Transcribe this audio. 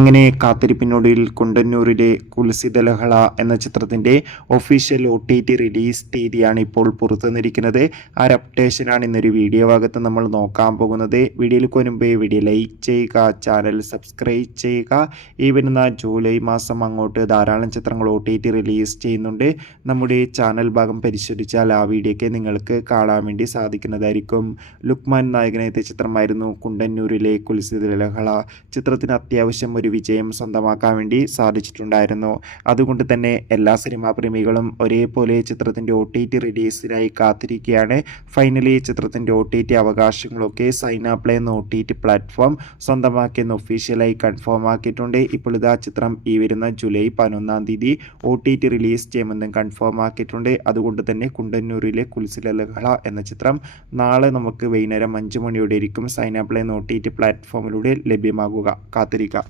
അങ്ങനെ കാത്തിരിപ്പിനൊടുവിൽ കുണ്ടന്നൂരിലെ കുൽസിതലഹള എന്ന ചിത്രത്തിൻ്റെ ഒഫീഷ്യൽ OTT റിലീസ് തീയതിയാണ് ഇപ്പോൾ പുറത്തുവന്നിരിക്കുന്നത്. ആ ഒരു അപ്ഡേഷനാണ് ഇന്നൊരു വീഡിയോ ഭാഗത്ത് നമ്മൾ നോക്കാൻ പോകുന്നത്. വീഡിയോയിൽ മുൻപേ വീഡിയോ ലൈക്ക് ചെയ്യുക, ചാനൽ സബ്സ്ക്രൈബ് ചെയ്യുക. ഈ വരുന്ന ജൂലൈ മാസം അങ്ങോട്ട് ധാരാളം ചിത്രങ്ങൾ OTT റിലീസ് ചെയ്യുന്നുണ്ട്. നമ്മുടെ ചാനൽ ഭാഗം പരിശോധിച്ചാൽ ആ വീഡിയോയ്ക്ക് നിങ്ങൾക്ക് കാണാൻ വേണ്ടി സാധിക്കുന്നതായിരിക്കും. ലുക്മാൻ നായകനെത്തിയ ചിത്രമായിരുന്നു കുണ്ടന്നൂരിലെ കുൽസിതലഹള. ചിത്രത്തിന് അത്യാവശ്യം ഒരു വിജയം സ്വന്തമാക്കാൻ വേണ്ടി സാധിച്ചിട്ടുണ്ടായിരുന്നു. അതുകൊണ്ട് തന്നെ എല്ലാ സിനിമാ പ്രേമികളും ഒരേപോലെ ചിത്രത്തിൻ്റെ OTT റിലീസിനായി കാത്തിരിക്കുകയാണ്. ഫൈനലി ചിത്രത്തിൻ്റെ OTT അവകാശങ്ങളൊക്കെ സൈനാപ്ലേ എന്ന OTT പ്ലാറ്റ്ഫോം സ്വന്തമാക്കിയെന്ന് ഒഫീഷ്യലായി കൺഫേം ആക്കിയിട്ടുണ്ട്. ഇപ്പോൾ ഇതാ ചിത്രം ഈ വരുന്ന ജൂലൈ 11-ാം തീയതി OTT റിലീസ് ചെയ്യുമെന്നും കൺഫേം ആക്കിയിട്ടുണ്ട്. അതുകൊണ്ട് തന്നെ കുണ്ടന്നൂരിലെ കുൽസിതലഹള എന്ന ചിത്രം നാളെ നമുക്ക് വൈകുന്നേരം 5 മണിയോടെ ആയിരിക്കും സൈനാപ്ലേ എന്ന OTT പ്ലാറ്റ്ഫോമിലൂടെ ലഭ്യമാകുക. കാത്തിരിക്കാം.